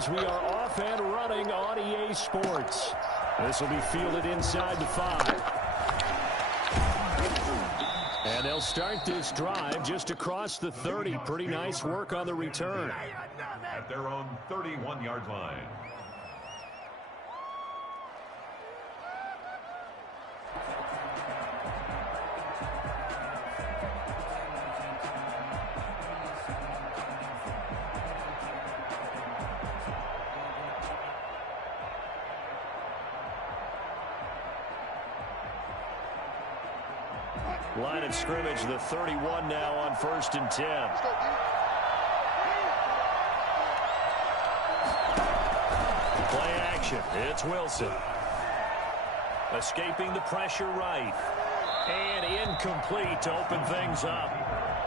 as we are off and running on EA Sports. This will be fielded inside the 5. And they'll start this drive just across the 30. Pretty nice work on the return. At their own 31-yard line. Line of scrimmage, the 31 now on 1st and 10. Play action. It's Wilson. Escaping the pressure right. And incomplete to open things up.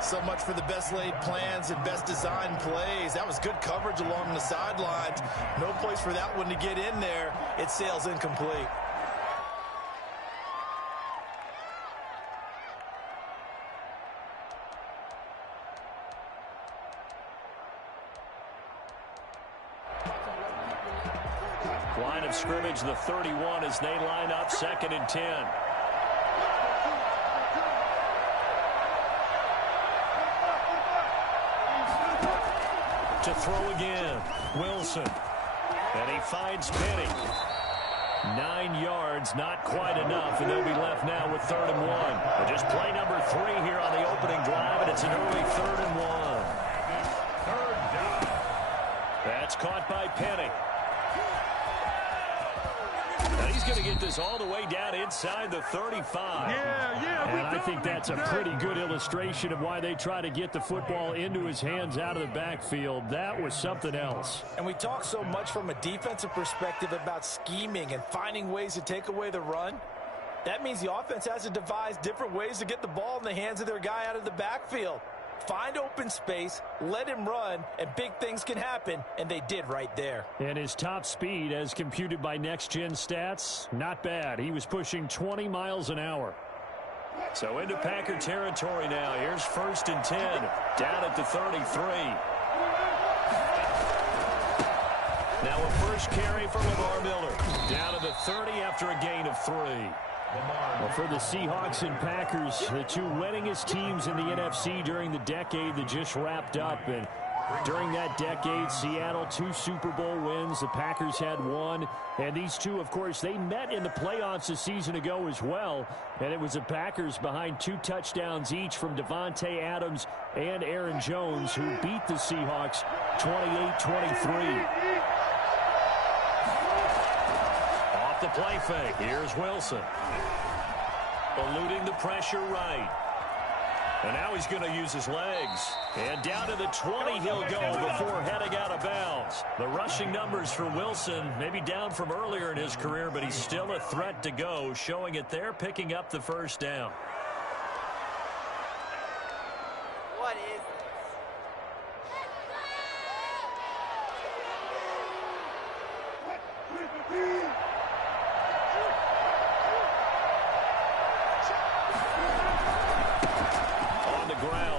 So much for the best laid plans and best designed plays. That was good coverage along the sidelines. No place for that one to get in there. It sails incomplete. Line of scrimmage, the 31 as they line up 2nd and 10. To throw again, Wilson. And he finds Penny. 9 yards, not quite enough, and they'll be left now with 3rd and 1. But just play number 3 here on the opening drive, and it's an early 3rd and 1. Third down. That's caught by Penny. And he's going to get this all the way down inside the 35. And I think that's a pretty good illustration of why they try to get the football into his hands out of the backfield. That was something else. And we talk so much from a defensive perspective about scheming and finding ways to take away the run. That means the offense has to devise different ways to get the ball in the hands of their guy out of the backfield. Find open space, let him run, and big things can happen, and they did right there. And his top speed, as computed by Next Gen Stats, not bad. He was pushing 20 miles an hour. So into Packer territory now. Here's 1st and 10, down at the 33. Now a first carry for Lamar Miller, down to the 30 after a gain of 3. Well, for the Seahawks and Packers, the two winningest teams in the NFC during the decade that just wrapped up. And during that decade, Seattle 2 Super Bowl wins. The Packers had 1. And these two, of course, they met in the playoffs a season ago as well. And it was the Packers behind 2 touchdowns each from Devontae Adams and Aaron Jones who beat the Seahawks 28-23. Off the play fake, here's Wilson. Eluding the pressure right. And now he's going to use his legs. And down to the 20 he'll go before heading out of bounds. The rushing numbers for Wilson maybe down from earlier in his career, but he's still a threat to go, showing it there, picking up the first down. What is this?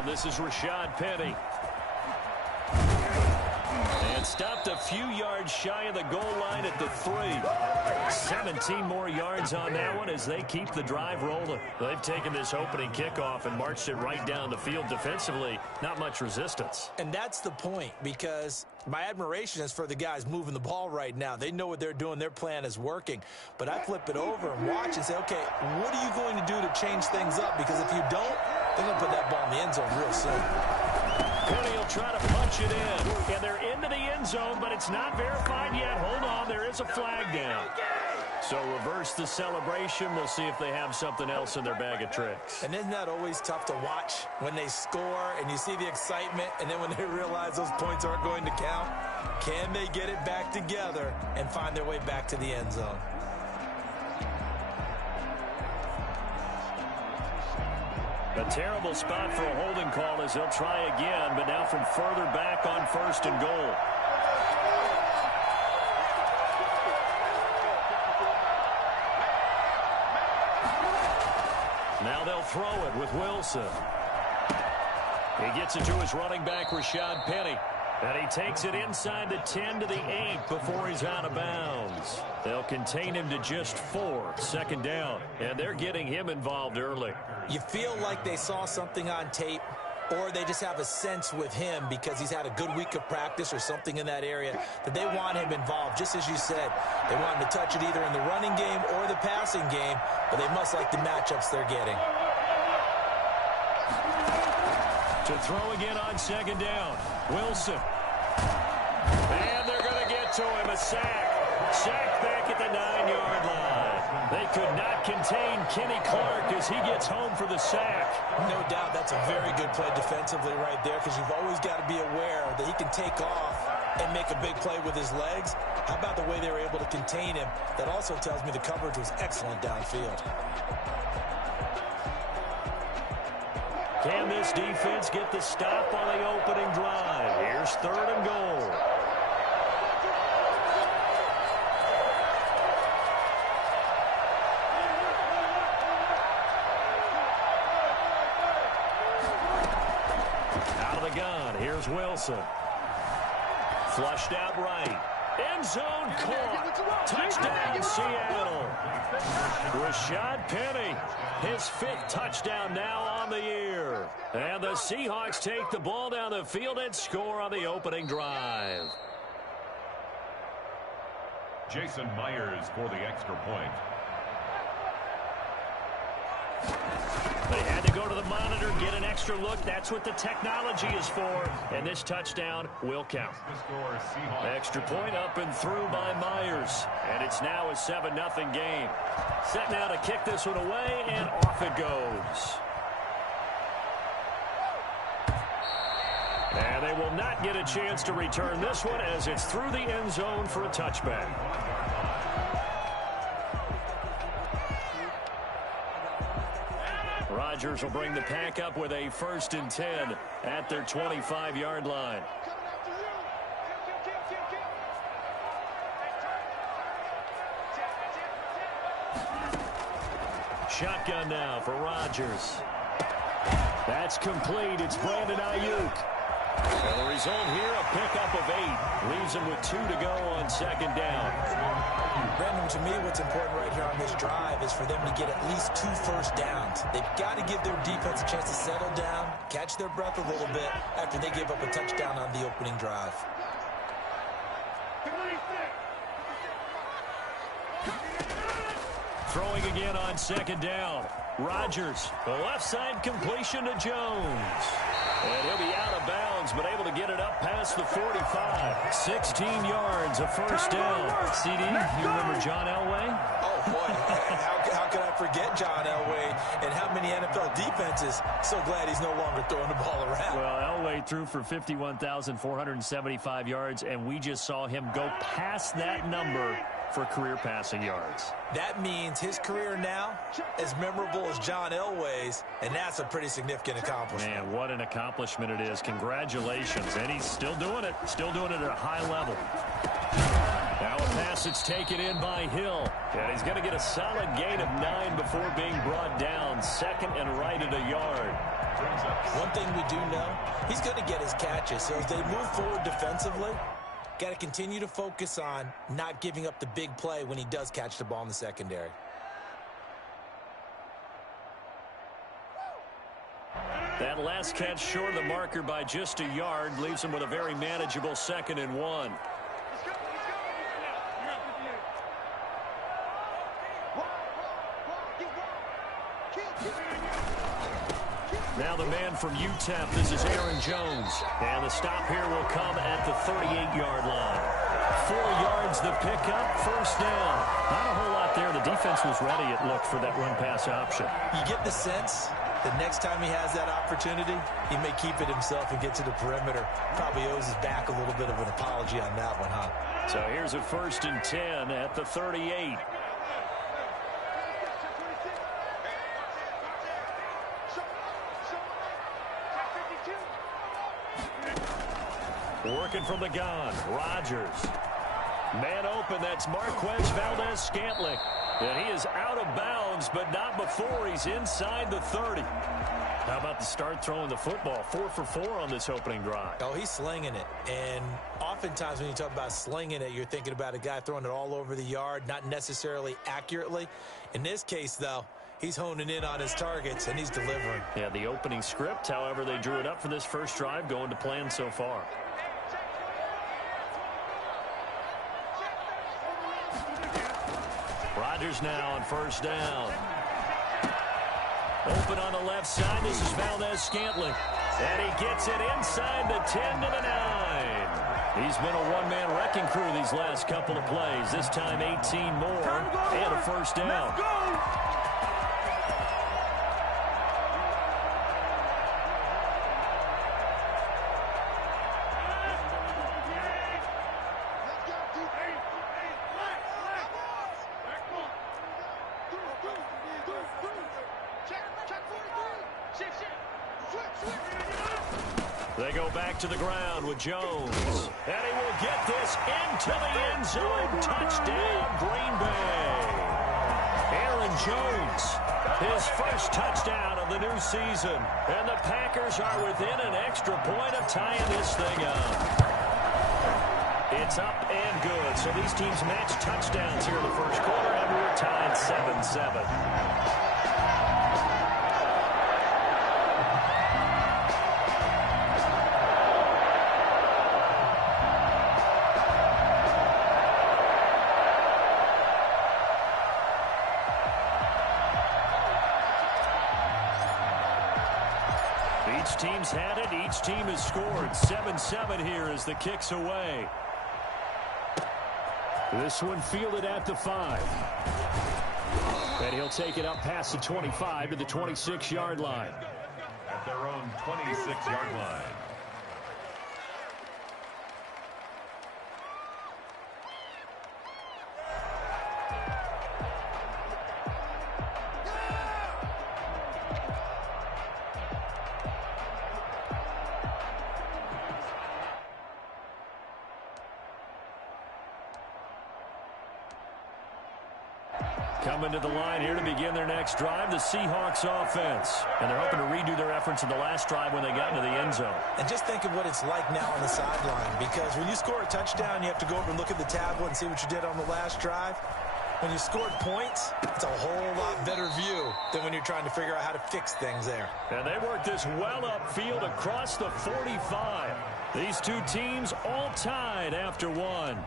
This is Rashad Penny. And stopped a few yards shy of the goal line at the 3. 17 more yards on that one as they keep the drive rolling. They've taken this opening kickoff and marched it right down the field defensively. Not much resistance. And that's the point, because my admiration is for the guys moving the ball right now. They know what they're doing. Their plan is working. But I flip it over and watch and say, okay, what are you going to do to change things up? Because if you don't, they're going to put that ball in the end zone real soon. Penny will try to punch it in. And they're into the end zone, but it's not verified yet. Hold on, there is a flag down. So reverse the celebration. We'll see if they have something else in their bag of tricks. And isn't that always tough to watch when they score and you see the excitement, and then when they realize those points aren't going to count? Can they get it back together and find their way back to the end zone? A terrible spot for a holding call as they'll try again, but now from further back on 1st and goal. Now they'll throw it with Wilson. He gets it to his running back, Rashad Penny. And he takes it inside the 10 to the 8 before he's out of bounds. They'll contain him to just 4, second down. And they're getting him involved early. You feel like they saw something on tape, or they just have a sense with him because he's had a good week of practice or something in that area that they want him involved. Just as you said, they want him to touch it either in the running game or the passing game, but they must like the matchups they're getting. To throw again on second down, Wilson. And they're going to get to him, a sack. Sack back at the 9-yard line. They could not contain Kenny Clark as he gets home for the sack. No doubt that's a very good play defensively right there, because you've always got to be aware that he can take off and make a big play with his legs. How about the way they were able to contain him? That also tells me the coverage was excellent downfield. Can this defense get the stop on the opening drive? Here's 3rd and goal. Out of the gun, here's Wilson. Flushed out right. End zone caught. Touchdown, Seattle. Rashad Penny, his 5th touchdown now on the year. And the Seahawks take the ball down the field and score on the opening drive. Jason Myers for the extra point. They had to go to the monitor, get an extra look. That's what the technology is for. And this touchdown will count. Extra point up and through by Myers. And it's now a 7-0 game. Set now to kick this one away, and off it goes. And they will not get a chance to return this one as it's through the end zone for a touchback. Rodgers will bring the pack up with a 1st and 10 at their 25-yard line. Shotgun now for Rodgers. That's complete. It's Brandon Ayuk. And the result here, a pickup of 8. Leaves him with 2 to go on second down. Brandon, to me, what's important right here on this drive is for them to get at least 2 first downs. They've got to give their defense a chance to settle down, catch their breath a little bit after they give up a touchdown on the opening drive. Throwing again on second down. Rodgers, the left side completion to Jones. And he'll be out of bounds, but able to get it up past the 45. 16 yards, a first down. CD, you remember John Elway? Oh, boy. How could I forget John Elway and how many NFL defenses? So glad he's no longer throwing the ball around. Well, Elway threw for 51,475 yards, and we just saw him go past that number for career passing yards. That means his career now as memorable as John Elway's, and that's a pretty significant accomplishment. Man, what an accomplishment it is. Congratulations. And he's still doing it. Still doing it at a high level. Now a pass that's taken in by Hill. And he's going to get a solid gain of 9 before being brought down. 2nd and right at a yard. One thing we do know, he's going to get his catches. So as they move forward defensively, got to continue to focus on not giving up the big play when he does catch the ball in the secondary. That last catch short of the marker by just a yard leaves him with a very manageable 2nd and 1. Now the man from UTEP, this is Aaron Jones. And the stop here will come at the 38-yard line. 4 yards the pickup, first down. Not a whole lot there. The defense was ready, it looked, for that run-pass option. You get the sense that next time he has that opportunity, he may keep it himself and get to the perimeter. Probably owes his back a little bit of an apology on that one, huh? So here's a 1st and 10 at the 38. Working from the gun, Rodgers. Man open, that's Marquez Valdez-Scantling. And he is out of bounds, but not before he's inside the 30. How about the start throwing the football? 4 for 4 on this opening drive. Oh, he's slinging it. And oftentimes when you talk about slinging it, you're thinking about a guy throwing it all over the yard, not necessarily accurately. In this case, though, he's honing in on his targets, and he's delivering. Yeah, the opening script, however they drew it up for this first drive, going to plan so far. Rodgers now on first down. Open on the left side. This is Valdez-Scantling. And he gets it inside the 10 to the 9. He's been a one-man wrecking crew these last couple of plays. This time 18 more and a first down. They go back to the ground with Jones. And he will get this into the end zone. Touchdown, Green Bay. Aaron Jones, his first touchdown of the new season. And the Packers are within an extra point of tying this thing up. It's up and good. So these teams match touchdowns here in the first quarter, and we're tied 7-7. Each team's had it. Each team has scored. 7-7 here as the kick's away. This one fielded at the 5. And he'll take it up past the 25 to the 26-yard line. At their own 26-yard line. Coming to the line here to begin their next drive, the Seahawks offense. And they're hoping to redo their efforts in the last drive when they got into the end zone. And just think of what it's like now on the sideline, because when you score a touchdown, you have to go over and look at the tablet and see what you did on the last drive. When you scored points, it's a whole lot better view than when you're trying to figure out how to fix things there. And they work this well upfield across the 45. These two teams all tied after one.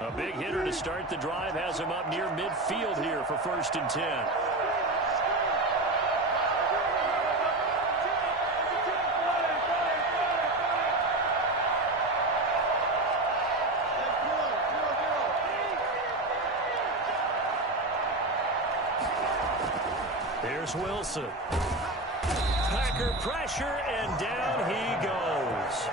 A big hitter to start the drive has him up near midfield here for 1st and 10. Here's Wilson. Packer pressure, and down he goes.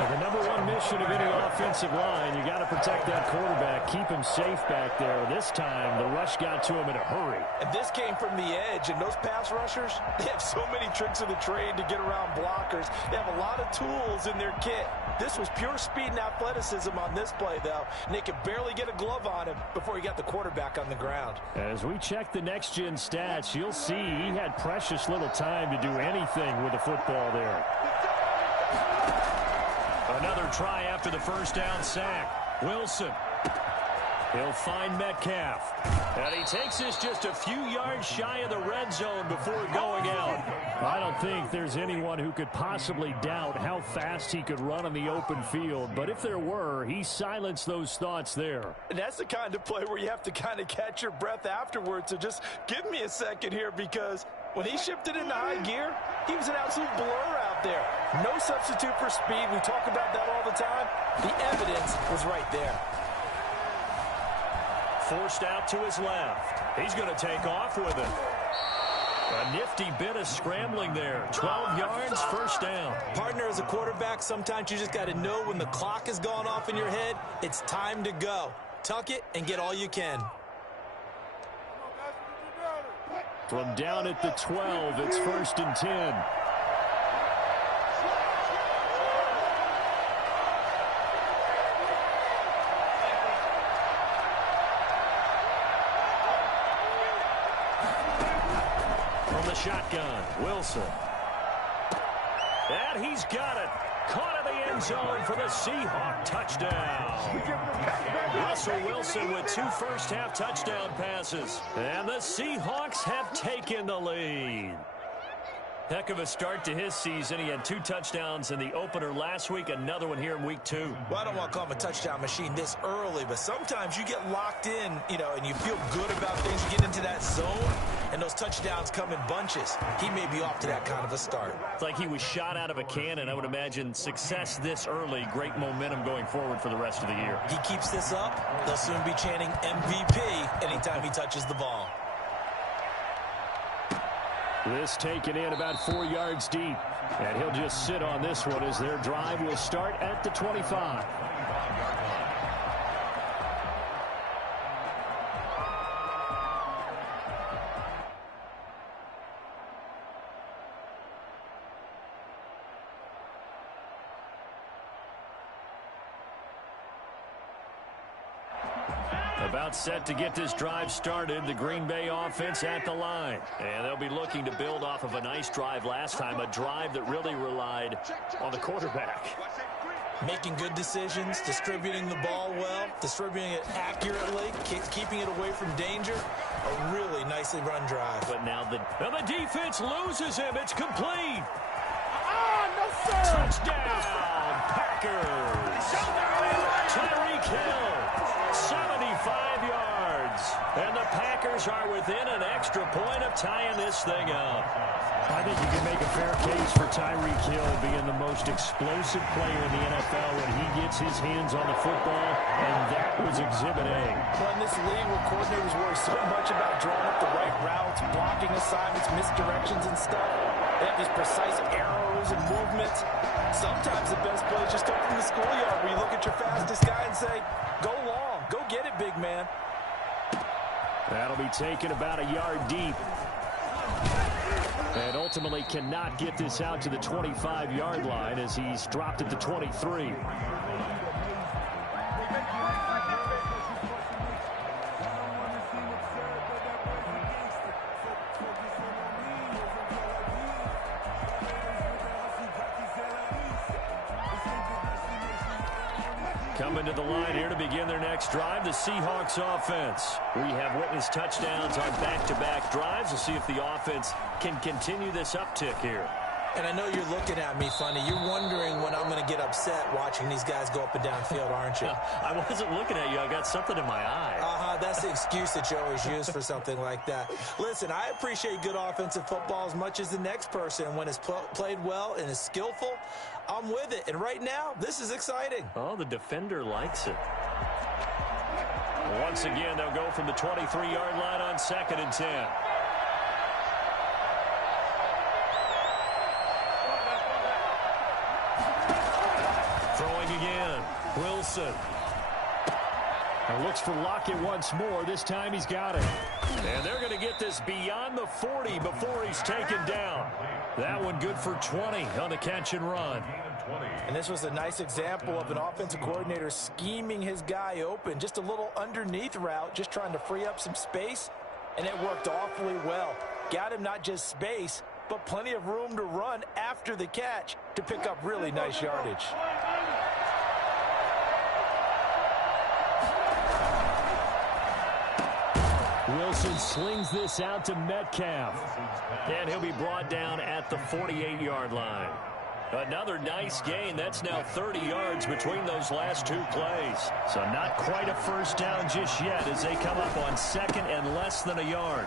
And the number one mission of any offensive line, you got to protect that quarterback, keep him safe back there. This time, the rush got to him in a hurry. And this came from the edge, and those pass rushers, they have so many tricks of the trade to get around blockers. They have a lot of tools in their kit. This was pure speed and athleticism on this play, though, and they could barely get a glove on him before he got the quarterback on the ground. As we check the next-gen stats, you'll see he had precious little time to do anything with the football there. Another try after the first down sack. Wilson. He'll find Metcalf. And he takes this just a few yards shy of the red zone before going out. I don't think there's anyone who could possibly doubt how fast he could run on the open field. But if there were, he silenced those thoughts there. And that's the kind of play where you have to kind of catch your breath afterwards. So just give me a second here, because when he shifted into high gear, he was an absolute blur out there. No substitute for speed. We talk about that all the time. The evidence was right there. Forced out to his left. He's going to take off with it. A nifty bit of scrambling there. 12 yards, first down. Partner, as a quarterback, sometimes you just got to know when the clock has gone off in your head, it's time to go. Tuck it and get all you can. From down at the 12, it's 1st and 10. From the shotgun, Wilson. And he's got it. Caught in the end zone for the Seahawk touchdown. Russell Wilson with 2 first-half touchdown passes. And the Seahawks have taken the lead. Heck of a start to his season. He had 2 touchdowns in the opener last week, another one here in week 2. Well, I don't want to call him a touchdown machine this early, but sometimes you get locked in, and you feel good about things. You get into that zone, and those touchdowns come in bunches. He may be off to that kind of a start. It's like he was shot out of a cannon. I would imagine success this early, great momentum going forward for the rest of the year. He keeps this up, they'll soon be chanting MVP anytime he touches the ball. This taken in about 4 yards deep. And he'll just sit on this one as their drive will start at the 25. About set to get this drive started. The Green Bay offense at the line. And they'll be looking to build off of a nice drive last time, a drive that really relied on the quarterback. Making good decisions, distributing the ball well, distributing it accurately, keeping it away from danger. A really nicely run drive. But now the defense loses him. It's complete. No, sir. Touchdown, Packers. Tyreek Hill. 75 yards. And the Packers are within an extra point of tying this thing up. I think you can make a fair case for Tyreek Hill being the most explosive player in the NFL when he gets his hands on the football, and that was Exhibit A. Well, in this league where coordinators worry so much about drawing up the right routes, blocking assignments, misdirections and stuff, they have these precise arrows and movements. Sometimes the best plays just come from the schoolyard where you look at your fastest guy and say, go long, go get it, big man. That'll be taken about a yard deep. And ultimately cannot get this out to the 25-yard line as he's dropped at the 23. Coming to the line here to begin their next drive, the Seahawks offense. We have witnessed touchdowns on back-to-back drives. We'll see if the offense can continue this uptick here. And I know you're looking at me funny. You're wondering when I'm going to get upset watching these guys go up and down field, aren't you? I wasn't looking at you. I got something in my eye. That's the excuse that you always use for something like that. Listen, I appreciate good offensive football as much as the next person. When it's played well and is skillful, I'm with it. And right now, this is exciting. Oh, the defender likes it. Once again, they'll go from the 23-yard line on 2nd and 10. Throwing again. Wilson. And looks for Lockett once more. This time he's got it. And they're going to get this beyond the 40 before he's taken down. That one good for 20 on the catch and run. And this was a nice example of an offensive coordinator scheming his guy open. Just a little underneath route, just trying to free up some space. And it worked awfully well. Got him not just space, but plenty of room to run after the catch to pick up really nice yardage. Wilson slings this out to Metcalf. And he'll be brought down at the 48-yard line. Another nice gain. That's now 30 yards between those last 2 plays. So not quite a first down just yet as they come up on 2nd and less than a yard.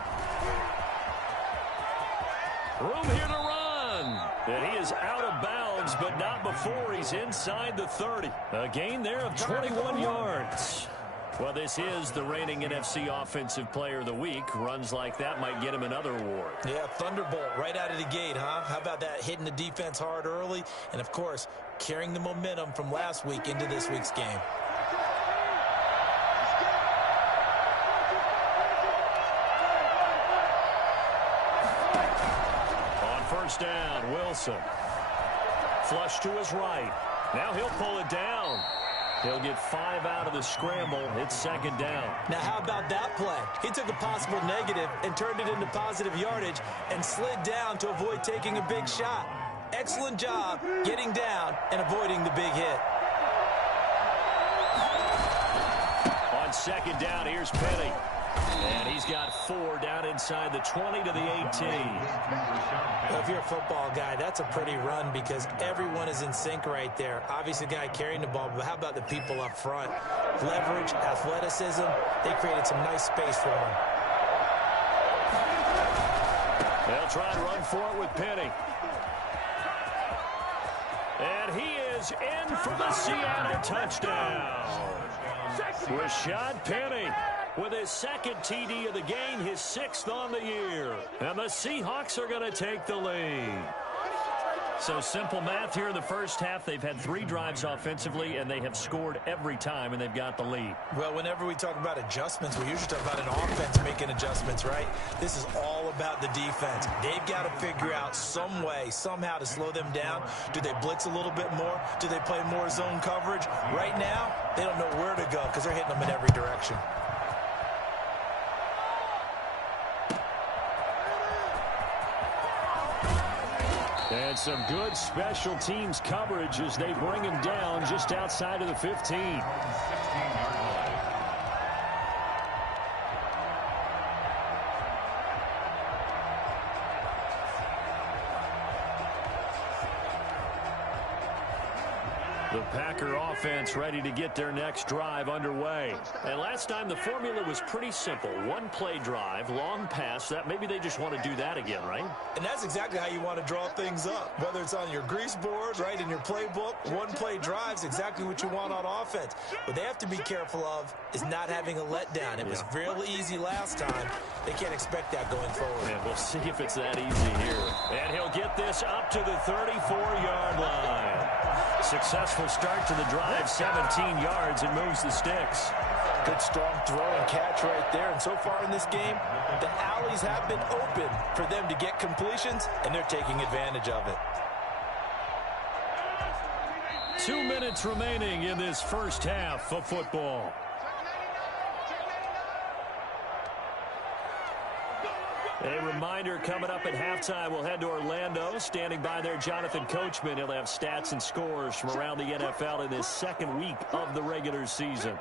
Room here to run. And he is out of bounds, but not before he's inside the 30. A gain there of 21 yards. Well, this is the reigning NFC Offensive Player of the Week. Runs like that might get him another award. Yeah, thunderbolt right out of the gate, huh? How about that, hitting the defense hard early? And, of course, carrying the momentum from last week into this week's game. On first down, Wilson. Flush to his right. Now he'll pull it down. He'll get 5 out of the scramble. It's second down. Now, how about that play? He took a possible negative and turned it into positive yardage and slid down to avoid taking a big shot. Excellent job getting down and avoiding the big hit. On second down, here's Penny. And he's got 4 down inside the 20 to the 18. Well, if you're a football guy, that's a pretty run because everyone is in sync right there. Obviously, the guy carrying the ball, but how about the people up front? Leverage, athleticism, they created some nice space for him. They'll try and run for it with Penny. And he is in for the Seattle touchdown. Rashad Penny with his second TD of the game, his 6th on the year. And the Seahawks are going to take the lead. So simple math here in the first half. They've had 3 drives offensively, and they have scored every time, and they've got the lead. Well, whenever we talk about adjustments, we usually talk about an offense making adjustments, right? This is all about the defense. They've got to figure out some way, somehow to slow them down. Do they blitz a little bit more? Do they play more zone coverage? Right now, they don't know where to go because they're hitting them in every direction. And some good special teams coverage as they bring him down just outside of the 15. 16-yard line. The Packer offense ready to get their next drive underway. And last time the formula was pretty simple. 1-play drive, long pass. That maybe they just want to do that again, right? And that's exactly how you want to draw things up. Whether it's on your grease board, right, in your playbook, 1-play drive's exactly what you want on offense. What they have to be careful of is not having a letdown. It was real easy last time. They can't expect that going forward. And we'll see if it's that easy here. And he'll get this up to the 34-yard line. Successful start to the drive, 17 yards, and moves the sticks. Good strong throw and catch right there. And so far in this game, the alleys have been open for them to get completions, and they're taking advantage of it. 2 minutes remaining in this first half of football. A reminder, coming up at halftime, we'll head to Orlando. Standing by there, Jonathan Coachman. He'll have stats and scores from around the NFL in this second week of the regular season.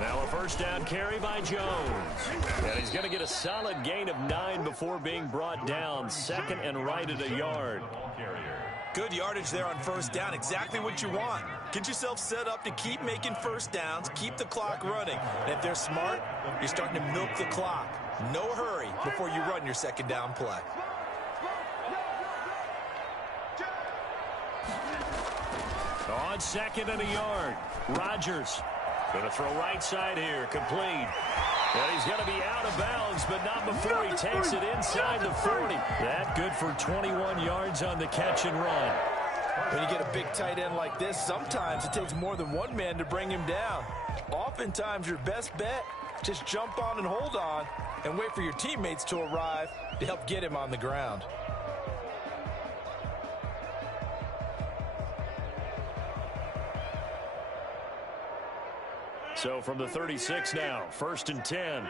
Now a first down carry by Jones. And he's going to get a solid gain of 9 before being brought down. Second and right at a yard. Good yardage there on first down. Exactly what you want. Get yourself set up to keep making first downs, keep the clock running. And if they're smart, you're starting to milk the clock. No hurry before you run your second down play. On second and a yard, Rodgers going to throw right side here, complete. And he's going to be out of bounds, but not before he takes it inside the 40. That good for 21 yards on the catch and run. When you get a big tight end like this, sometimes it takes more than one man to bring him down. Oftentimes, your best bet, just jump on and hold on and wait for your teammates to arrive to help get him on the ground. So from the 36 now, first and 10.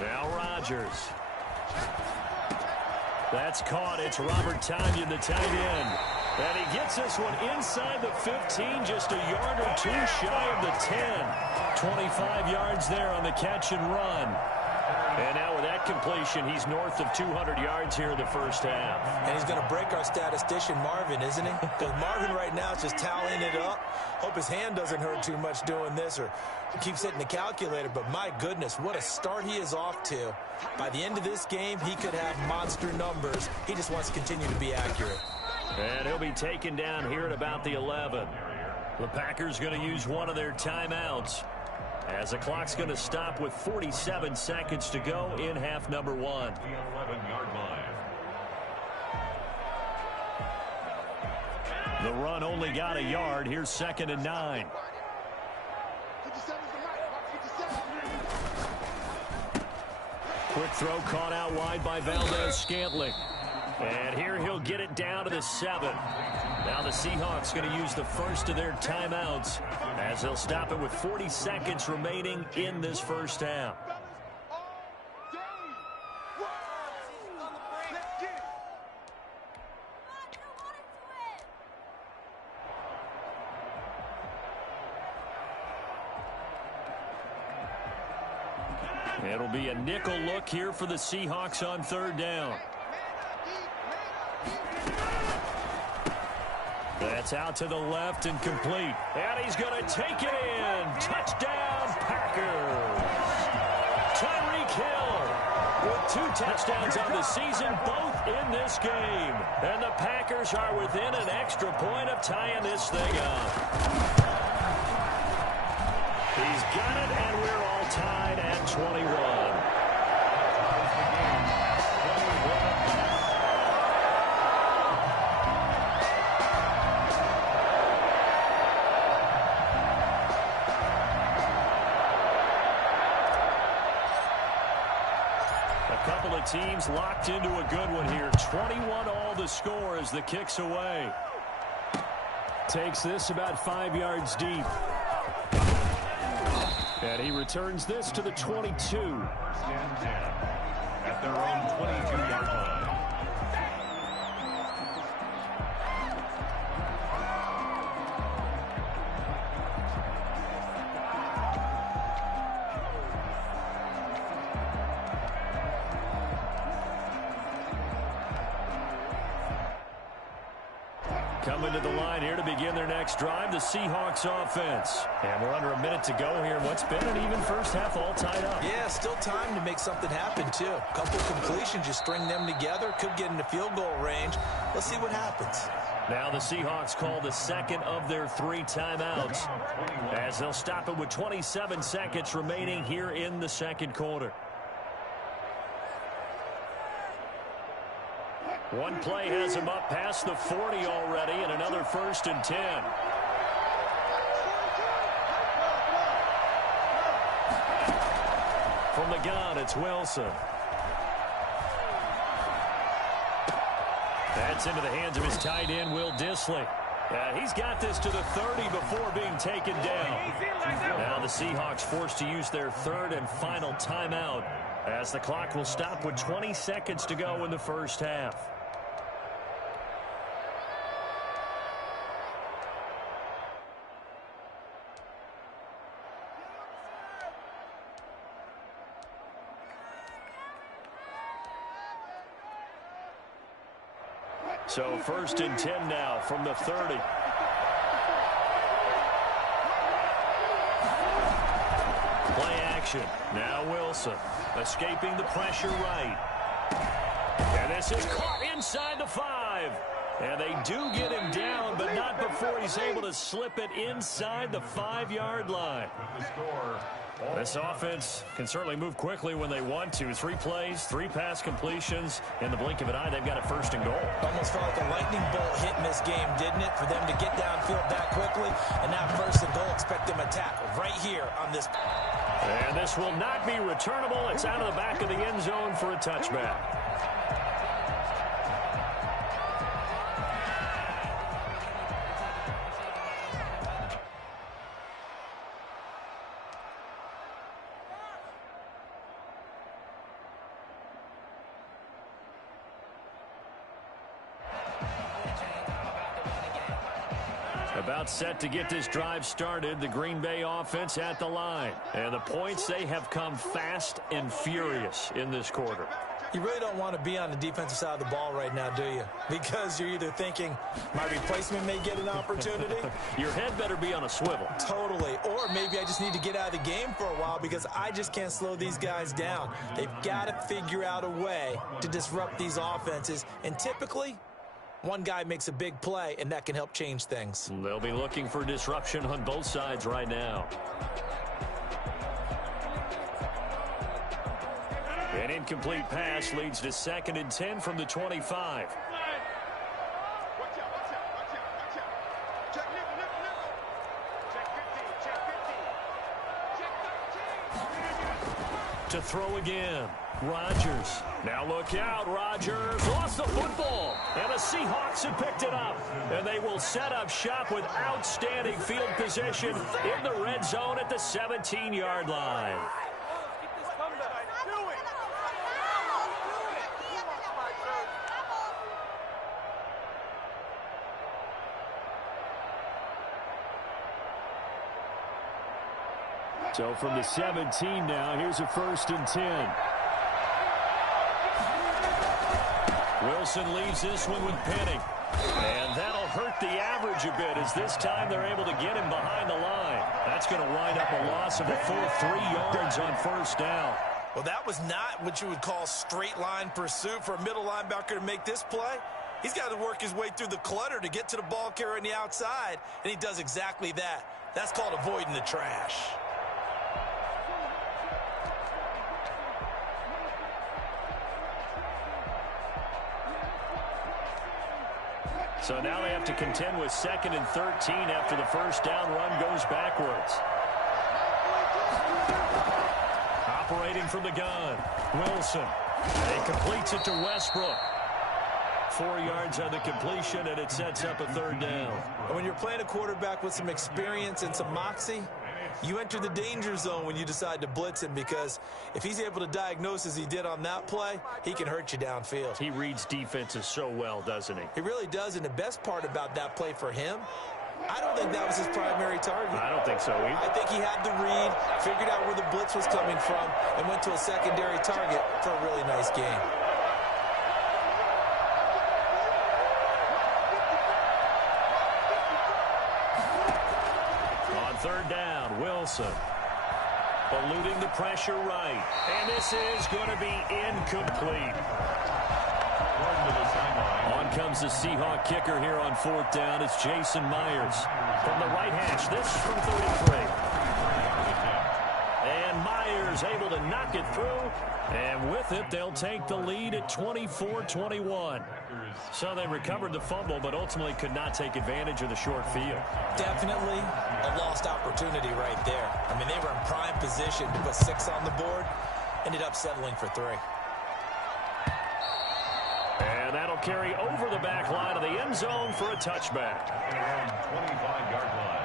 Now Rodgers. That's caught. It's Robert Tonyan, the tight end. And he gets this one inside the 15, just a yard or two shy of the 10. 25 yards there on the catch and run. And now with that completion, he's north of 200 yards here in the first half. And he's going to break our statistician, Marvin, isn't he? Because Marvin right now is just tallying it up. Hope his hand doesn't hurt too much doing this or keeps hitting the calculator. But my goodness, what a start he is off to. By the end of this game, he could have monster numbers. He just wants to continue to be accurate. And he'll be taken down here at about the 11. The Packers going to use one of their timeouts, as the clock's going to stop with 47 seconds to go in half number 1. The 11-yard line. The run only got a yard. Here's 2nd and 9. Quick throw caught out wide by Valdez-Scantling. And here he'll get it down to the 7. Now the Seahawks going to use the first of their timeouts, as they'll stop it with 40 seconds remaining in this first half. It'll be a nickel look here for the Seahawks on 3rd down. That's out to the left and complete. And he's going to take it in. Touchdown, Packers. Tyreek Hill with 2 touchdowns on the season, both in this game. And the Packers are within an extra point of tying this thing up. He's got it, and we're all tied at 21. Teams locked into a good one here. 21 all the score as the kick's away. Takes this about 5 yards deep. And he returns this to the 22. 1st and 10 at their own 22-yard line. Coming to the line here to begin their next drive, the Seahawks offense. And we're under a minute to go here. What's been an even first half, all tied up. Yeah, still time to make something happen, too. A couple completions, you string them together, could get into field goal range. Let's see what happens. Now the Seahawks call the second of their 3 timeouts, as they'll stop it with 27 seconds remaining here in the second quarter. One play has him up past the 40 already, and another 1st and 10. From the gun, it's Wilson. That's into the hands of his tight end, Will Dissly. He's got this to the 30 before being taken down. Now the Seahawks forced to use their 3rd and final timeout, as the clock will stop with 20 seconds to go in the first half. So 1st and 10 now from the 30. Play action. Now Wilson escaping the pressure right. And this is caught inside the 5. And they do get him down, but not before he's able to slip it inside the 5-yard line. This offense can certainly move quickly when they want to. 3 plays, 3 pass completions. In the blink of an eye, they've got a 1st and goal. Almost felt like a lightning bolt hit in this game, didn't it? For them to get downfield that quickly. And now 1st and goal, expect them to tackle right here on this. And this will not be returnable. It's out of the back of the end zone for a touchback. A About set to get this drive started, the Green Bay offense at the line. And the points, they have come fast and furious in this quarter. You really don't want to be on the defensive side of the ball right now, do you? Because you're either thinking, my replacement may get an opportunity. Your head better be on a swivel. Totally. Or maybe I just need to get out of the game for a while because I just can't slow these guys down. They've got to figure out a way to disrupt these offenses. And typically, one guy makes a big play, and that can help change things. They'll be looking for disruption on both sides right now. An incomplete pass leads to 2nd and 10 from the 25. To throw again. Rodgers. Now look out. Rodgers lost the football. And the Seahawks have picked it up. And they will set up shop with outstanding field position in the red zone at the 17-yard line. So from the 17 now, here's a 1st and 10. Wilson leaves this one with Penning. And that'll hurt the average a bit as this time they're able to get him behind the line. That's going to wind up a loss of a full 3 yards on 1st down. Well, that was not what you would call straight line pursuit for a middle linebacker to make this play. He's got to work his way through the clutter to get to the ball carrier on the outside, and he does exactly that. That's called avoiding the trash. So now they have to contend with 2nd and 13 after the 1st down run goes backwards. Operating from the gun, Wilson. And completes it to Westbrook. 4 yards on the completion, and it sets up a 3rd down. And when you're playing a quarterback with some experience and some moxie, you enter the danger zone when you decide to blitz him, because if he's able to diagnose as he did on that play, he can hurt you downfield. He reads defenses so well, doesn't he? He really does, and the best part about that play for him, I don't think that was his primary target. I don't think so either. I think he had the read, figured out where the blitz was coming from, and went to a secondary target for a really nice game. On 3rd down, Wilson. Eluding the pressure right. And this is going to be incomplete. On comes the Seahawk kicker here on 4th down. It's Jason Myers from the right hash. This from 33. And Myers able to knock it through. And with it, they'll take the lead at 24-21. So they recovered the fumble, but ultimately could not take advantage of the short field. Definitely a lost opportunity right there. I mean, they were in prime position to put 6 on the board. Ended up settling for 3. And that'll carry over the back line of the end zone for a touchback. 25-yard line.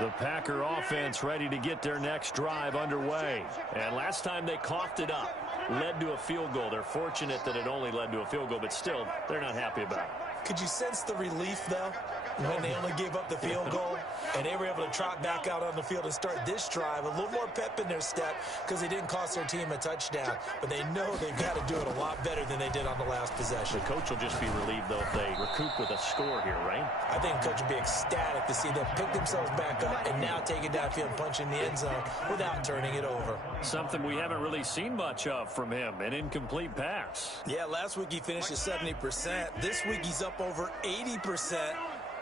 The Packer offense ready to get their next drive underway. And last time they coughed it up, led to a field goal. They're fortunate that it only led to a field goal, but still, they're not happy about it. Could you sense the relief, though, when they only gave up the field goal and they were able to trot back out on the field and start this drive? A little more pep in their step because they didn't cost their team a touchdown, but they know they've got to do it a lot better than they did on the last possession. The coach will just be relieved, though, if they recoup with a score here, right? I think the coach will be ecstatic to see them pick themselves back up and now take it downfield and punch in the end zone without turning it over. Something we haven't really seen much of from him, an incomplete pass. Yeah, last week he finished at 70%. This week he's up over 80%.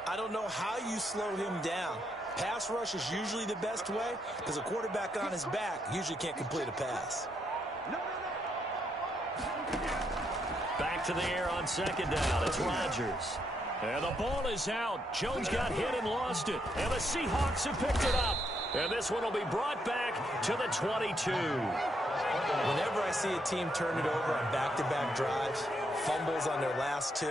I don't know how you slow him down. Pass rush is usually the best way because a quarterback on his back usually can't complete a pass. Back to the air on 2nd down. It's Rodgers. And the ball is out. Jones got hit and lost it. And the Seahawks have picked it up. And this one will be brought back to the 22. Whenever I see a team turn it over on back-to-back drives, fumbles on their last 2,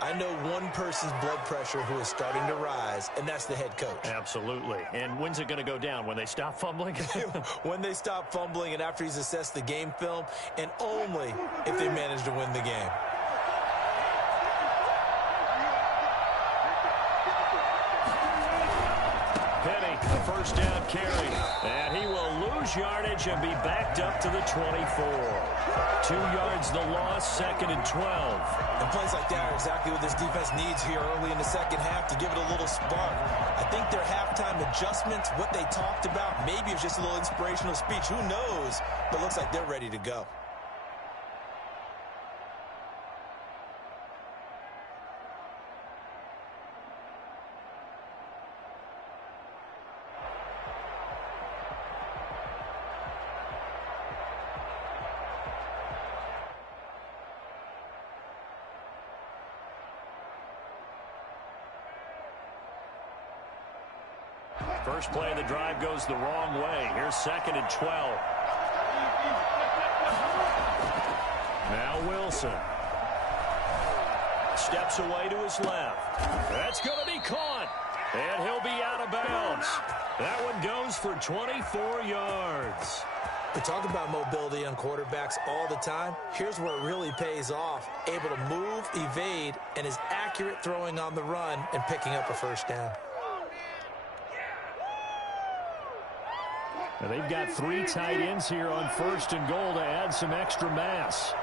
I know one person's blood pressure who is starting to rise, and that's the head coach. Absolutely. And when's it going to go down? When they stop fumbling? When they stop fumbling and after he's assessed the game film, and only if they manage to win the game. first down carry. And he will lose yardage and be backed up to the 24. 2 yards the loss, 2nd and 12. And plays like that are exactly what this defense needs here early in the second half to give it a little spark. I think their halftime adjustments, what they talked about, maybe it's just a little inspirational speech. Who knows? But it looks like they're ready to go. First play of the drive goes the wrong way. Here's 2nd and 12. Now Wilson. Steps away to his left. That's going to be caught. And he'll be out of bounds. That one goes for 24 yards. We talk about mobility on quarterbacks all the time. Here's where it really pays off. Able to move, evade, and is accurate throwing on the run and picking up a first down. Now they've got 3 tight ends here on 1st and goal to add some extra mass.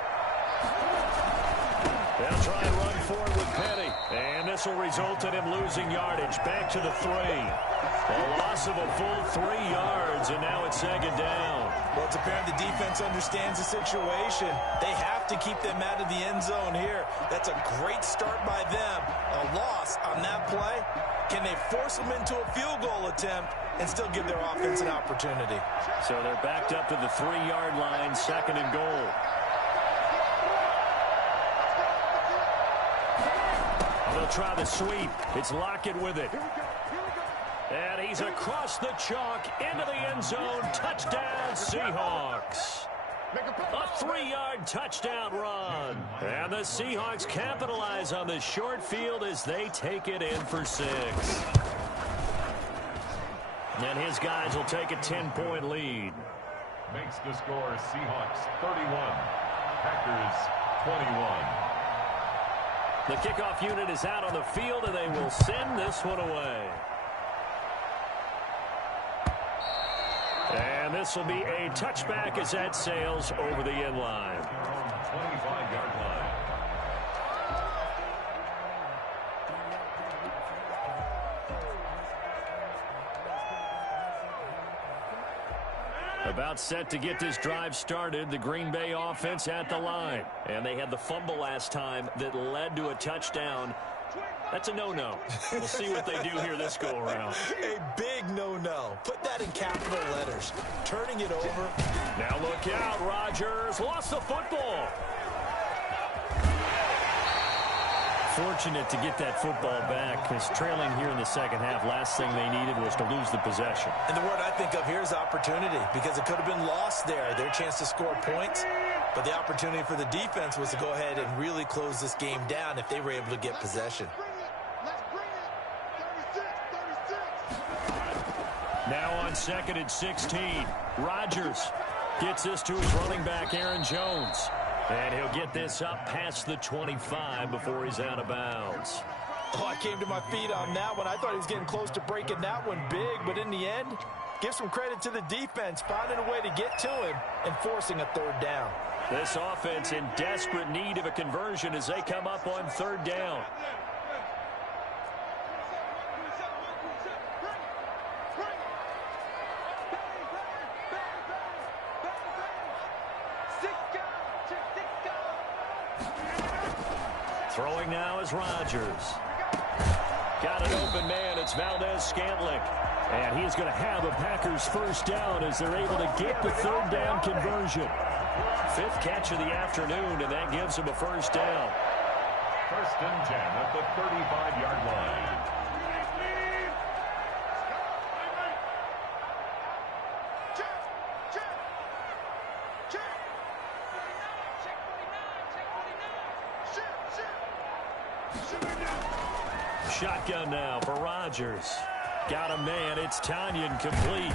They'll try and run forward with Petty. And this will result in him losing yardage. Back to the 3. A loss of a full 3 yards, and now it's 2nd down. Well, it's apparent the defense understands the situation. They have to keep them out of the end zone here. That's a great start by them. A loss on that play. Can they force them into a field goal attempt and still give their offense an opportunity? So they're backed up to the 3-yard line, 2nd and goal. They'll try the sweep. It's Lockett with it. And he's across the chalk into the end zone. Touchdown, Seahawks. A 3-yard touchdown run. And the Seahawks capitalize on the short field as they take it in for 6. And his guys will take a 10-point lead. Makes the score Seahawks 31, Packers 21. The kickoff unit is out on the field, and they will send this one away. And this will be a touchback as that sails over the end line. 25-yard line. About set to get this drive started, the Green Bay offense at the line. And they had the fumble last time that led to a touchdown. That's a no-no. We'll see what they do here this go-around. A big no-no. Put that in capital letters. Turning it over. Now look out, Rodgers lost the football. Fortunate to get that football back, because trailing here in the second half, last thing they needed was to lose the possession. And the word I think of here is opportunity, because it could have been lost there. Their chance to score points, but the opportunity for the defense was to go ahead and really close this game down if they were able to get possession. Now on 2nd and 16, Rodgers gets this to his running back, Aaron Jones. And he'll get this up past the 25 before he's out of bounds. Oh, I came to my feet on that one. I thought he was getting close to breaking that one big, but in the end, give some credit to the defense, finding a way to get to him and forcing a 3rd down. This offense in desperate need of a conversion as they come up on 3rd down. Throwing now is Rodgers. Got an open man. It's Valdez-Scantling. And he's going to have a Packers first down as they're able to get the 3rd down conversion. 5th catch of the afternoon, and that gives him a first down. 1st and 10 at the 35-yard line. Shotgun now for Rodgers. Got a man. It's Tanyan complete.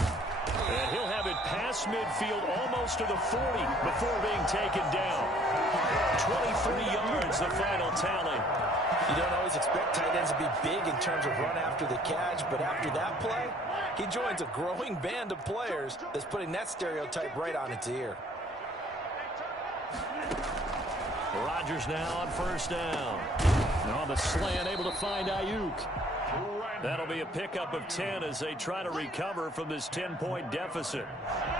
And he'll have it past midfield almost to the 40 before being taken down. 23 yards, the final tally. You don't always expect tight ends to be big in terms of run after the catch, but after that play, He joins a growing band of players that's putting that stereotype right on its ear. Rodgers now on first down. On the slant, able to find Ayuk. That'll be a pickup of 10 as they try to recover from this 10-point deficit.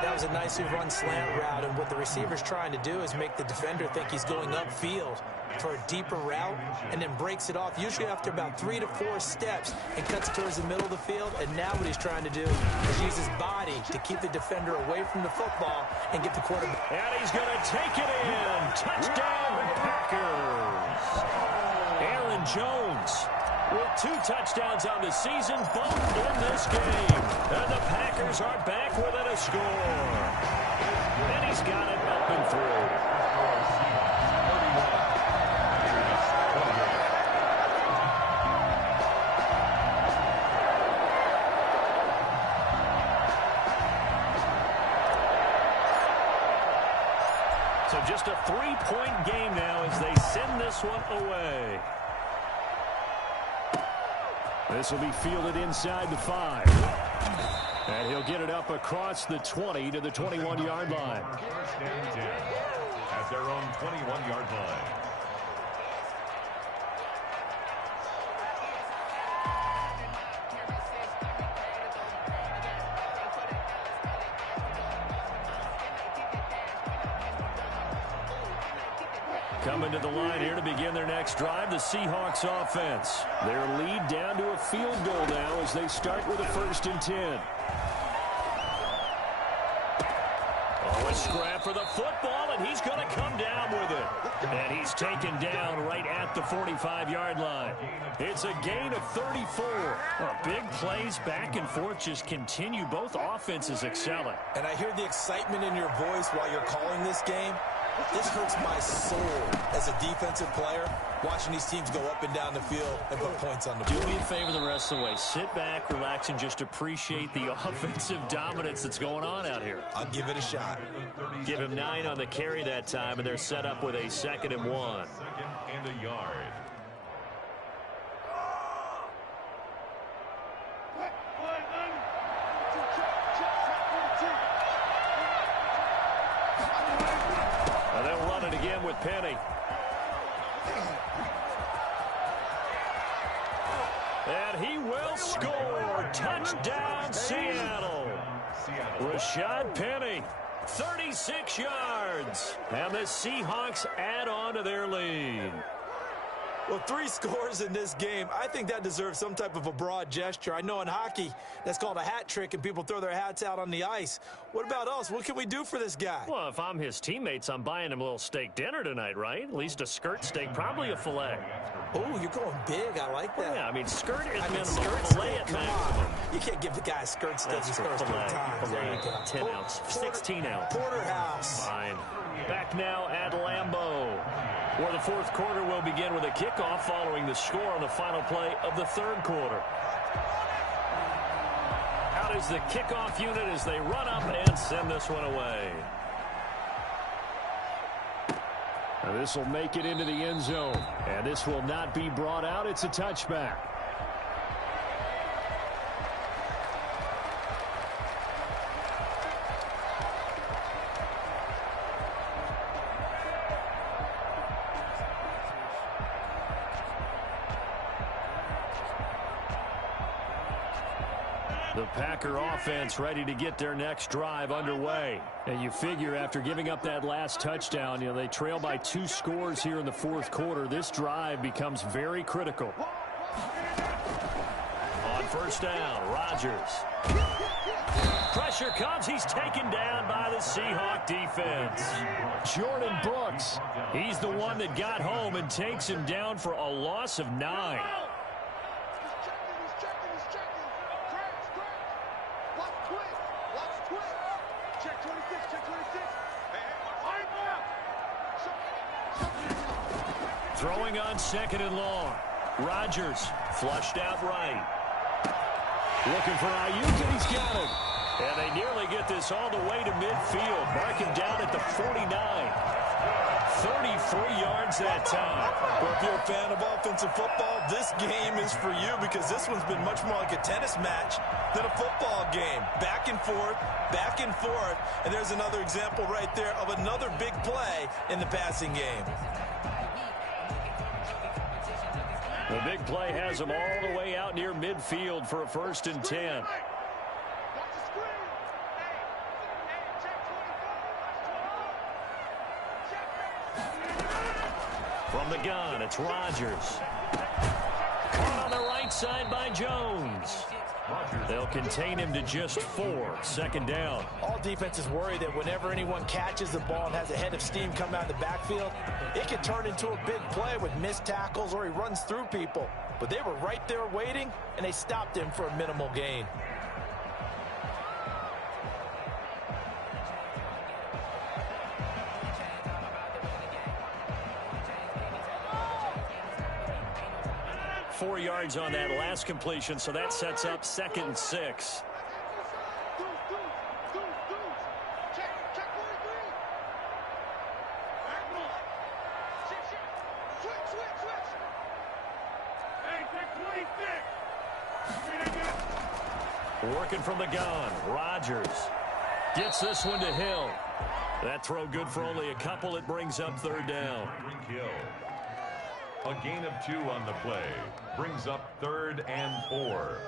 That was a nicely run slant route, and what the receiver's trying to do is make the defender think he's going upfield for a deeper route and then breaks it off, usually after about 3 to 4 steps, and cuts towards the middle of the field. And now what he's trying to do is use his body to keep the defender away from the football and get the quarterback. And he's going to take it in. Touchdown, Packers. Aaron Jones with 2 touchdowns on the season, both in this game. And the Packers are back within a score. And he's got it up and through. So just a 3-point game now as they send this one away. This will be fielded inside the 5. And he'll get it up across the 20 to the 21-yard line. First and 10 at their own 21-yard line. Coming to the line here to begin their next drive, the Seahawks offense. Their lead down to a field goal now as they start with a 1st and 10. Oh, a scrap for the football, and he's going to come down with it. And he's taken down right at the 45-yard line. It's a gain of 34. Oh, big plays back and forth just continue. Both offenses excelling. And I hear the excitement in your voice while you're calling this game. This hurts my soul as a defensive player, watching these teams go up and down the field and put points on the board. Do me a favor the rest of the way. Sit back, relax, and just appreciate the offensive dominance that's going on out here. I'll give it a shot. Give him 9 on the carry that time, and they're set up with a 2nd and 1. 2nd and a yard. They'll run it again with Penny. And he will score. Touchdown, Seattle. Rashad Penny, 36 yards. And the Seahawks add on to their lead. Well, 3 scores in this game. I think that deserves some type of a broad gesture. I know in hockey, that's called a hat trick, and people throw their hats out on the ice. What about us? What can we do for this guy? Well, if I'm his teammates, I'm buying him a little steak dinner tonight, right? At least a skirt steak, probably a filet. Oh, you're going big. I like that. Yeah, I mean, skirt is minimum, skirt filet steak, at come maximum. on. You can't give the guy a skirt steak. That's He for scores 3 filet, times. There you go. 10 ounce, 16 ounce. Porterhouse. Fine. Back now at Lambeau, where the 4th quarter will begin with a kickoff following the score on the final play of the 3rd quarter. Out is the kickoff unit as they run up and send this one away. Now this will make it into the end zone, and this will not be brought out. It's a touchback. The Packer offense ready to get their next drive underway. And you figure after giving up that last touchdown, they trail by 2 scores here in the 4th quarter. This drive becomes very critical. On first down, Rodgers. Pressure comes. He's taken down by the Seahawk defense. Jordan Brooks, he's the one that got home and takes him down for a loss of 9. Throwing on 2nd and long. Rodgers flushed out right. Looking for Ayuk, and he's got it. And they nearly get this all the way to midfield. Mark him down at the 49. 33 yards that time. Well, if you're a fan of offensive football, this game is for you because this one's been much more like a tennis match than a football game. Back and forth, and there's another example right there of another big play in the passing game. The big play has them all the way out near midfield for a 1st and 10. From the gun, it's Rodgers. Caught on the right side by Jones. They'll contain him to just 4. 2nd down. All defenses worry that whenever anyone catches the ball and has a head of steam come out of the backfield, it can turn into a big play with missed tackles or he runs through people. But they were right there waiting, and they stopped him for a minimal gain. Four yards on that last completion, so that sets up 2nd and 6. Working from the gun, Rodgers gets this one to Hill. That throw good for only a couple. It brings up 3rd down. A gain of 2 on the play brings up 3rd and 4.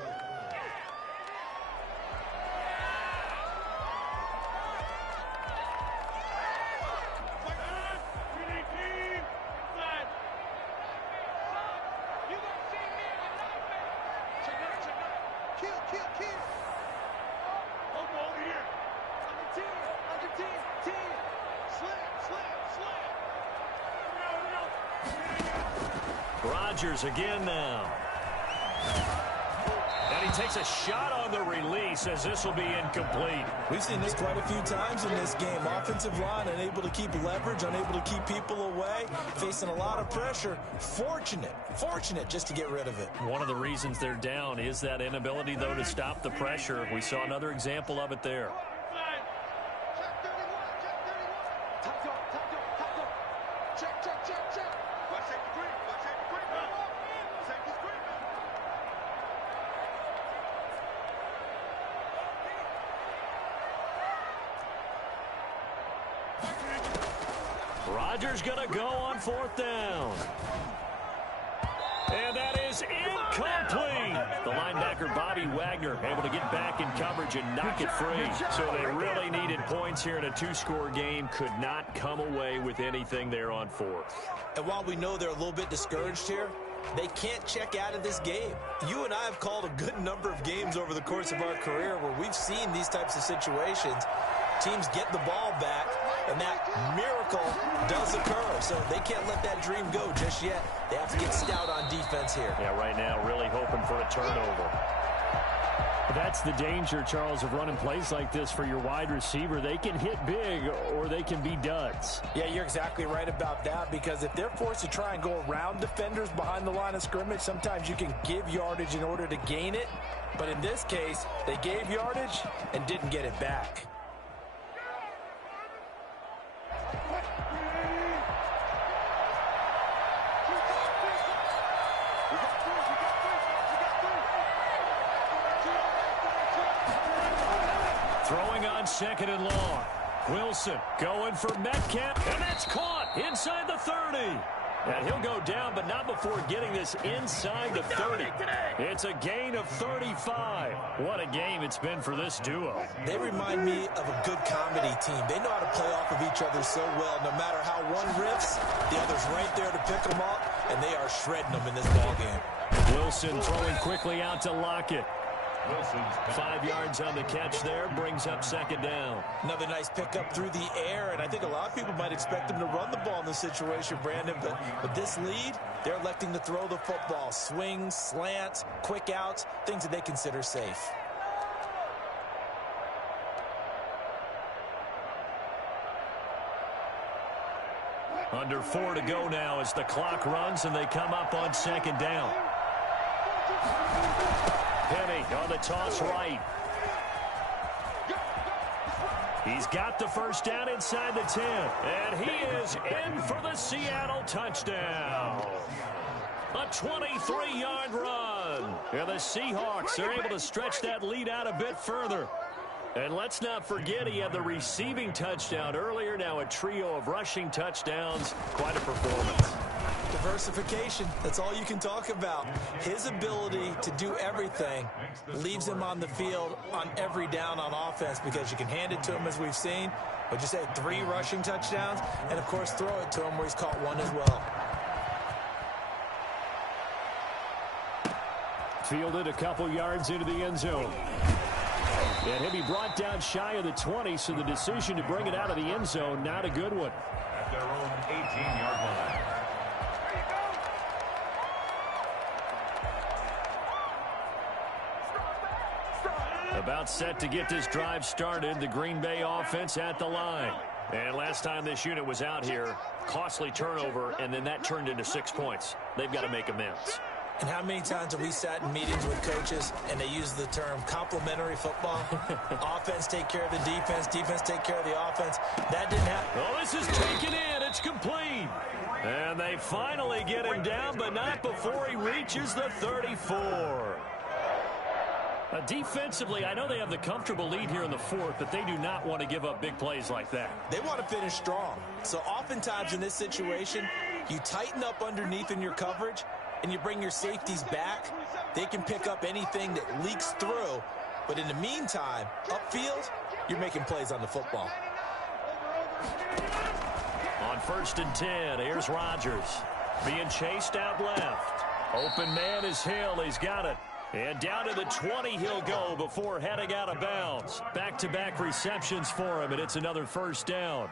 Rodgers again now. And he takes a shot on the release as this will be incomplete. We've seen this quite a few times in this game. Offensive line unable to keep leverage, unable to keep people away, facing a lot of pressure. Fortunate just to get rid of it. One of the reasons they're down is that inability, though, to stop the pressure. We saw another example of it there. Rodgers going to go on 4th down. And that is incomplete. The linebacker, Bobby Wagner, able to get back in coverage and knock it free. So they really needed points here in a 2-score game. Could not come away with anything there on 4th. And while we know they're a little bit discouraged here, they can't check out of this game. You and I have called a good number of games over the course of our career where we've seen these types of situations. Teams get the ball back, and that miracle does occur. So they can't let that dream go just yet. They have to get stout on defense here. Yeah, right now really hoping for a turnover. That's the danger, Charles, of running plays like this for your wide receiver. They can hit big or they can be duds. Yeah, you're exactly right about that, because if they're forced to try and go around defenders behind the line of scrimmage, sometimes you can give yardage in order to gain it. But in this case, they gave yardage and didn't get it back. Throwing on 2nd and long. Wilson going for Metcalf, and that's caught inside the 30. And he'll go down, but not before getting this inside the 30. It's a gain of 35. What a game it's been for this duo. They remind me of a good comedy team. They know how to play off of each other so well. No matter how one riffs, the other's right there to pick them up, and they are shredding them in this ballgame. Wilson throwing quickly out to Lockett. 5 yards on the catch there, brings up 2nd down. Another nice pickup through the air, and I think a lot of people might expect them to run the ball in this situation, Brandon, but with this lead, they're electing to throw the football. Swings, slants, quick outs, things that they consider safe. Under 4 to go now as the clock runs and they come up on 2nd down. Penny on the toss right. He's got the first down inside the 10. And he is in for the Seattle touchdown. A 23-yard run. And the Seahawks are able to stretch that lead out a bit further. And let's not forget he had the receiving touchdown earlier. Now a trio of rushing touchdowns. Quite a performance. Diversification, that's all you can talk about. His ability to do everything leaves him on the field on every down on offense because you can hand it to him as we've seen. But you say 3 rushing touchdowns and, of course, throw it to him where he's caught 1 as well. Fielded a couple yards into the end zone. And he'll be brought down shy of the 20, so the decision to bring it out of the end zone, not a good one. At their own 18-yard line. About set to get this drive started, the Green Bay offense at the line. And last time this unit was out here, costly turnover, and then that turned into 6 points. They've got to make amends. And how many times have we sat in meetings with coaches and they use the term complementary football? Offense take care of the defense, defense take care of the offense. That didn't happen. Oh, this is taken in. It's complete. And they finally get him down, but not before he reaches the 34. Defensively, I know they have the comfortable lead here in the 4th, but they do not want to give up big plays like that. They want to finish strong. So oftentimes in this situation, you tighten up underneath in your coverage, and you bring your safeties back. They can pick up anything that leaks through. But in the meantime, upfield, you're making plays on the football. On 1st and 10, here's Rodgers. Being chased out left. Open man is Hill. He's got it. And down to the 20 he'll go before heading out of bounds. Back-to-back receptions for him, and it's another 1st down.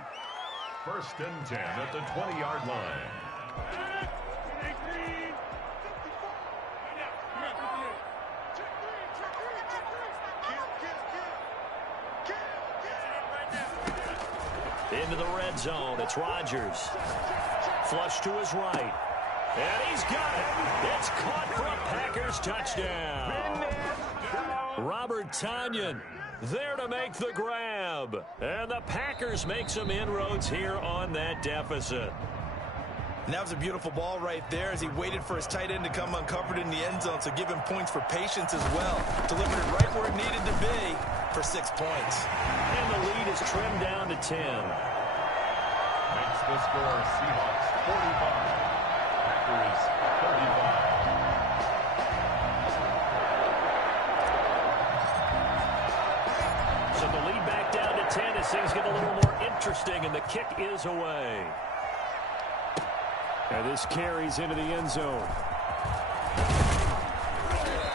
1st and 10 at the 20-yard line. Into the red zone. It's Rodgers. Flush to his right. And he's got it. It's caught for a Packers touchdown. Robert Tonyan there to make the grab. And the Packers make some inroads here on that deficit. And that was a beautiful ball right there as he waited for his tight end to come uncovered in the end zone, so give him points for patience as well. Delivered it right where it needed to be for 6 points. And the lead is trimmed down to 10. Makes the score Seahawks 45. Packers 35. So the lead back down to 10 as things get a little more interesting, and the kick is away. And this carries into the end zone.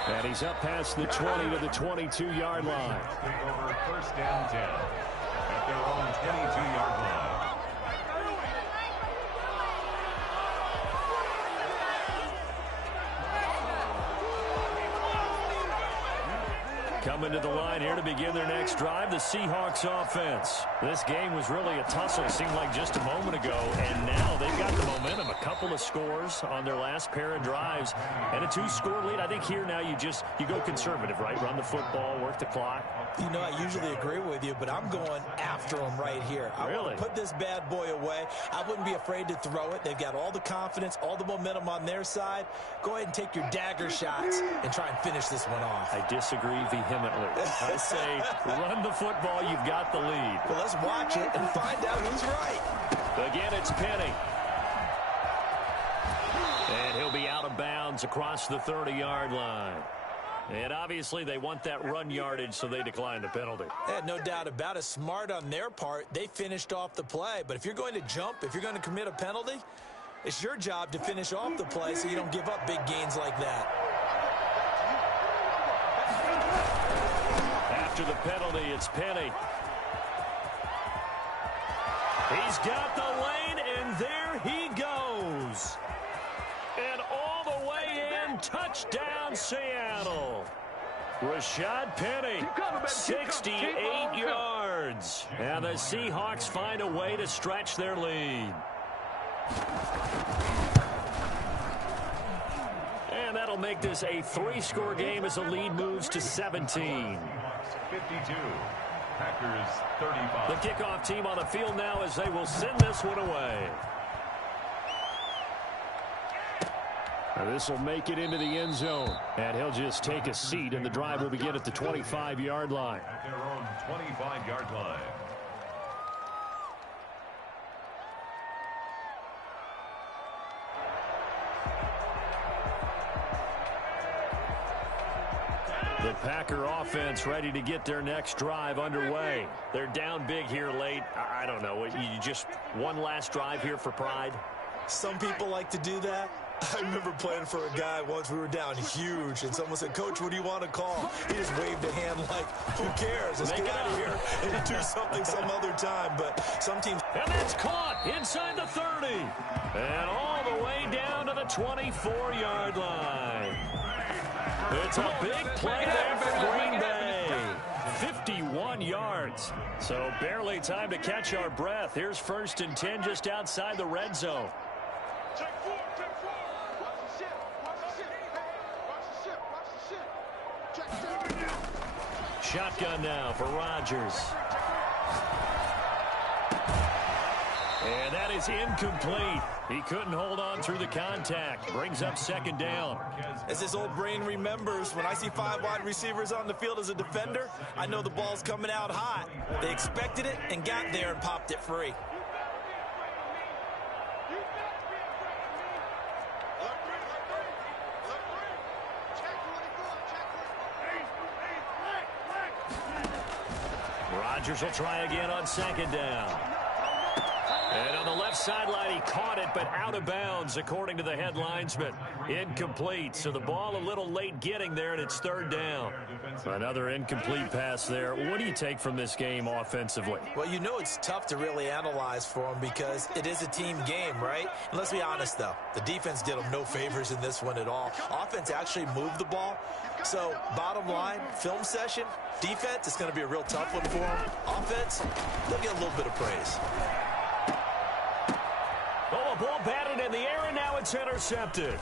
And he's up past the 20 to the 22-yard line. Take over 1st and 10 at their own 22-yard line. Coming to the line here to begin their next drive, the Seahawks offense. This game was really a tussle, seemed like just a moment ago, and now they've got the momentum. A couple of scores on their last pair of drives, and a 2-score lead. I think here now you go conservative, right? Run the football, work the clock. You know, I usually agree with you, but I'm going after them right here. I want to put this bad boy away. I wouldn't be afraid to throw it. They've got all the confidence, all the momentum on their side. Go ahead and take your dagger shots and try and finish this one off. I disagree vehemently. I say run the football. You've got the lead. Well, let's watch it and find out who's right. Again, it's Penny. And he'll be out of bounds across the 30-yard line. And obviously they want that run yardage, so they decline the penalty. Yeah, no doubt about it. Smart on their part. They finished off the play. But if you're going to jump, if you're going to commit a penalty, it's your job to finish off the play so you don't give up big gains like that. After the penalty, it's Penny. He's got the lane, and there he goes. And all the way in, touchdown Seattle. Rashad Penny, 68 yards. And the Seahawks find a way to stretch their lead. And that'll make this a 3-score game as the lead moves to 17. 52. Packers 35. The kickoff team on the field now as they will send this one away. This will make it into the end zone. And he'll just take a seat, and the drive will begin at the 25-yard line. At their own 25-yard line. The Packer offense ready to get their next drive underway. They're down big here late. I don't know. You just one last drive here for pride? Some people like to do that. I remember playing for a guy once. We were down huge, and someone said, "Coach, what do you want to call?" He just waved a hand like, "Who cares? Let's get out of here and do something some other time." But some teams... And that's caught inside the 30. And all the way down to the 24-yard line. It's a big play there for Green Bay. 51 yards. So barely time to catch our breath. Here's 1st and 10 just outside the red zone. Shotgun now for Rodgers. And that is incomplete. He couldn't hold on through the contact. Brings up 2nd down. As his old brain remembers, when I see 5 wide receivers on the field as a defender, I know the ball's coming out hot. They expected it and got there and popped it free. Rodgers will try again on 2nd down. And on the left sideline, he caught it, but out of bounds, according to the head linesman. Incomplete, so the ball a little late getting there, and it's 3rd down. Another incomplete pass there. What do you take from this game offensively? Well, you know it's tough to really analyze for them because it is a team game, right? And let's be honest, though. The defense did them no favors in this one at all. Offense actually moved the ball. So, bottom line, film session, defense, it's going to be a real tough one for them. Offense, they'll get a little bit of praise. Oh, a ball batted in the air, and now it's intercepted.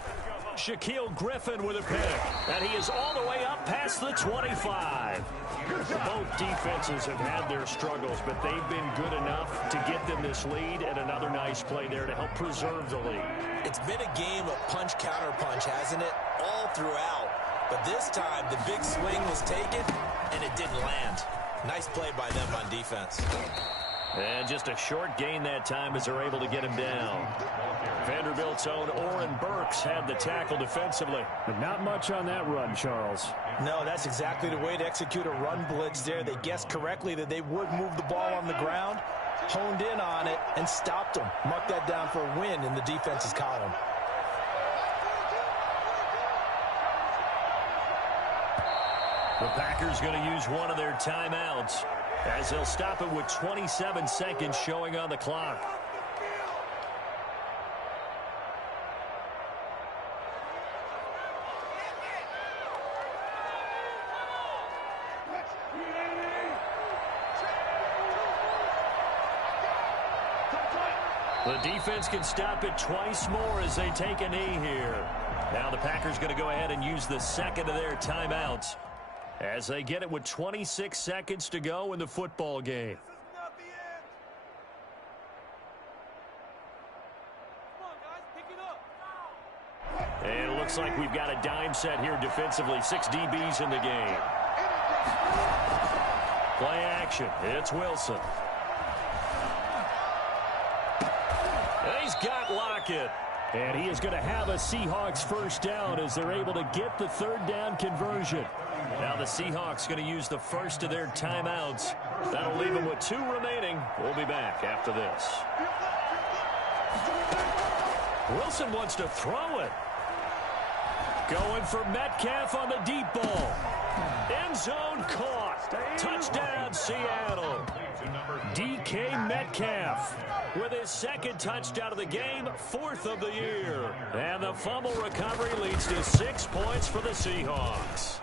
Shaquille Griffin with a pick, and he is all the way up past the 25. Both defenses have had their struggles, but they've been good enough to get them this lead, and another nice play there to help preserve the lead. It's been a game of punch-counter-punch, hasn't it? All throughout. But this time, the big swing was taken, and it didn't land. Nice play by them on defense. And just a short gain that time as they're able to get him down. Vanderbilt's own Oren Burks had the tackle defensively. But not much on that run, Charles. No, that's exactly the way to execute a run blitz there. They guessed correctly that they would move the ball on the ground, honed in on it, and stopped them. Mark that down for a win in the defense's column. The Packers going to use one of their timeouts as they'll stop it with 27 seconds showing on the clock. The defense can stop it twice more as they take a knee here. Now the Packers going to go ahead and use the second of their timeouts as they get it with 26 seconds to go in the football game. And it looks like we've got a dime set here defensively. 6 DBs in the game. Play action. It's Wilson. And he's got Lockett. And he is going to have a Seahawks first down as they're able to get the third down conversion. Now the Seahawks going to use the first of their timeouts. That'll leave them with 2 remaining. We'll be back after this. Wilson wants to throw it. Going for Metcalf on the deep ball. End zone caught. Touchdown, Seattle. DK Metcalf with his second touchdown of the game, 4th of the year. And the fumble recovery leads to 6 points for the Seahawks.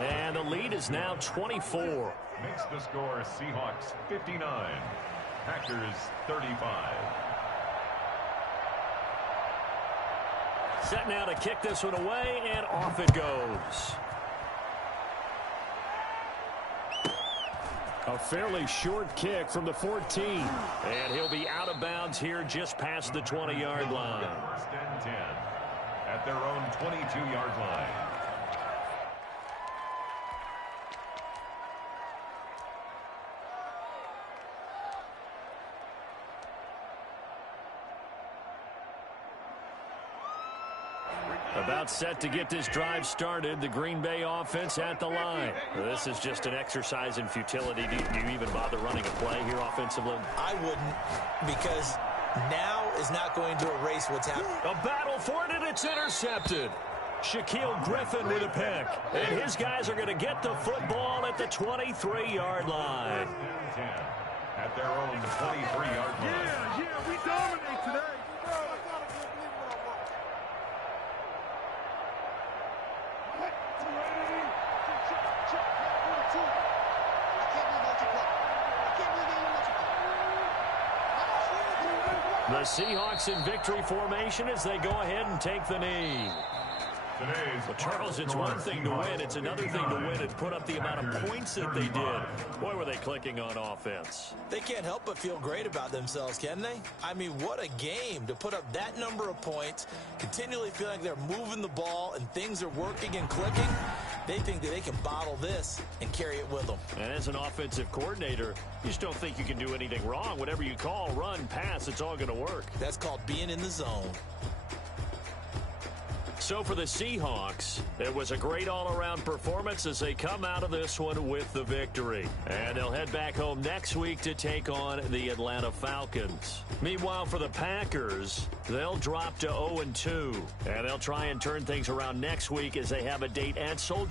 And the lead is now 24. Makes the score Seahawks 59, Packers 35. Set now to kick this one away, and off it goes. A fairly short kick from the 14. And he'll be out of bounds here just past the 20-yard line. First and 10 at their own 22-yard line. About set to get this drive started, the Green Bay offense at the line. This is just an exercise in futility. Do you even bother running a play here offensively? I wouldn't, because now is not going to erase what's happening. A battle for it, and it's intercepted. Shaquille Griffin with a pick. And his guys are going to get the football at the 23-yard line. At their own 23-yard line. Yeah, we dominate today. The Seahawks in victory formation as they go ahead and take the knee. Well, Charles, it's one thing to win. It's another thing to win and put up the amount of points that they did. Boy, were they clicking on offense. They can't help but feel great about themselves, can they? I mean, what a game to put up that number of points, continually feeling like they're moving the ball and things are working and clicking. They think that they can bottle this and carry it with them. And as an offensive coordinator, you just don't think you can do anything wrong. Whatever you call, run, pass, it's all going to work. That's called being in the zone. So for the Seahawks, it was a great all-around performance as they come out of this one with the victory. And they'll head back home next week to take on the Atlanta Falcons. Meanwhile, for the Packers, they'll drop to 0-2. And they'll try and turn things around next week as they have a date at Soldier